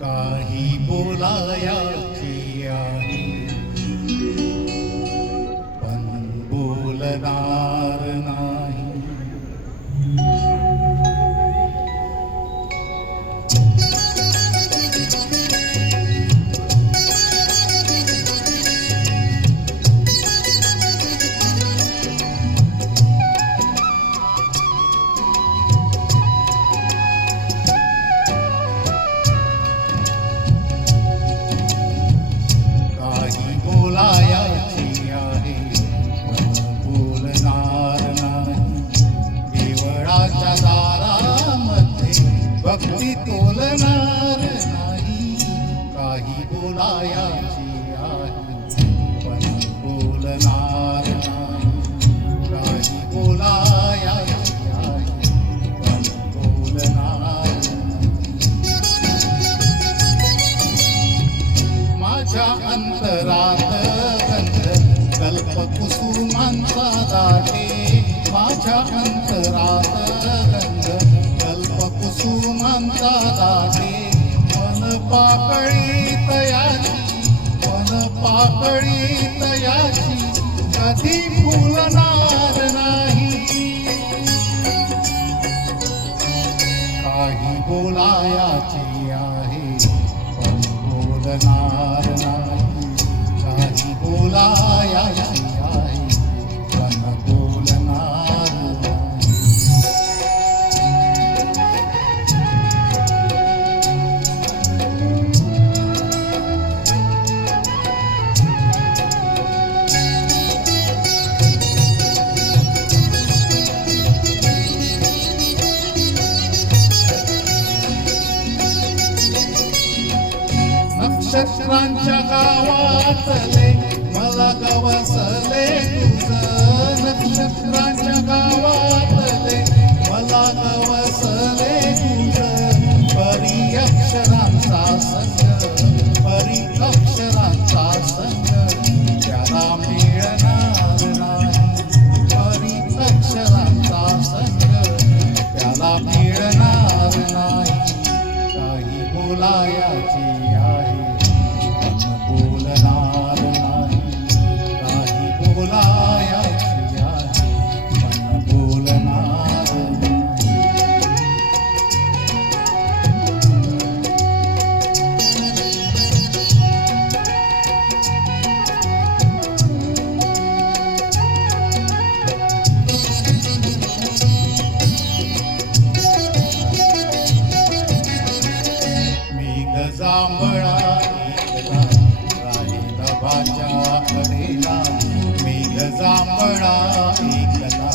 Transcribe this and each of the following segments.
काही बोलायाची आहे पण बोलणार नाही. भक्ती तोलणार नाही. काही बोलायाची आहे पण बोलणार नाही. काही बोलायाची आहे पण बोलणार नाही. माझ्या अंतरात गंध कल्पकुसुमांचा दाटे. माझ्या अंतरात गंध कुसुमांचा दाटे. मन पाकळी तयाची, मन पाकळी तयाची कधी फुलणार नाही. काही बोलायाची आहे पण बोलणार नाही. काही बोलायाची आहे पण बोलणार नाही. नक्षत्रांच्या गावातले मला गवसले तुझं. नक्षत्रांच्या गावातले मला गवसले तुझं. परी अक्षरांचा संग, परी अक्षरांचा संग त्याला मिळणार नाही. परी अक्षरांचा संग त्याला मिळणार नाही. काही बोलायाची आहे बोलणार नाही. काही बोलायाची आहे पण बोलणार नाही. मेघ जांभळा कडेला. मेघ जांभळा एकला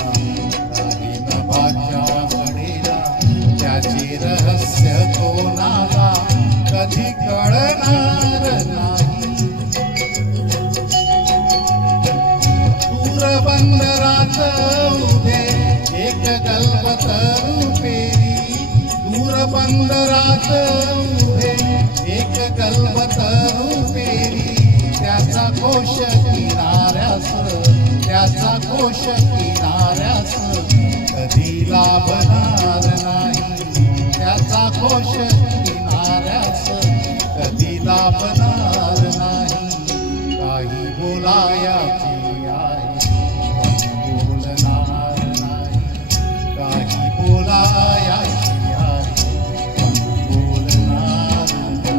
राही नभाच्या कडेला. त्याचे रहस्य कोणाला कधी कळणार नाही. दूरबंदरात उभे एक गलबतरू पेरी. दूरबंदरात उभे एक गलबतरू पेरी. त्याचा घोष किनाऱ्यास, त्याचा घोष किनाऱ्यास कधी लाभणार नाही. त्याचा घोष किनाऱ्यास कधी लाभणार नाही. काही बोलायाची आहे पण बोलणार नाही. काही बोलायाची आहे पण बोलणार नाही.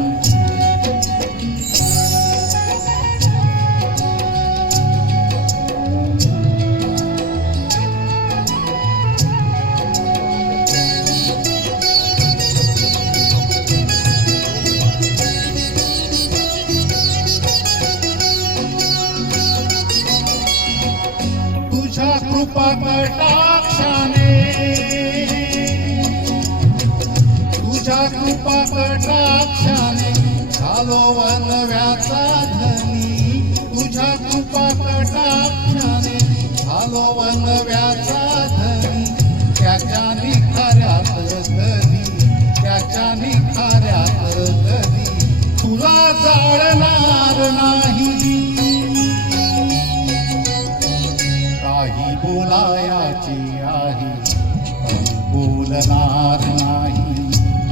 कृपा कटाक्षाने, तुझ्या कृपा कटाक्षाने झालो वनव्याचा धनी. तुझ्या कृपा कटाक्षाने झालो वनव्याचा धनी. त्याच्या निखाऱ्यात कधी, त्याच्या निखाऱ्यात कधी तुला जाळणार नाही. काही बोलायाची बोलणार नाही.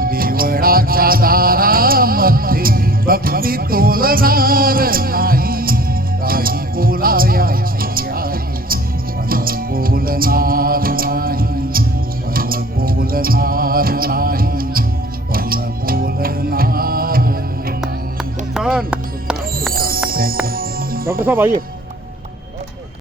देवळाच्या दारामध्ये भक्ती तोलणार नाही. काही बोलायाची आहे पण बोलणार नाही. पण बोलणार नाही. पण बोलणार नाही. छान. Thank you. डॉक्टर साहब आइए.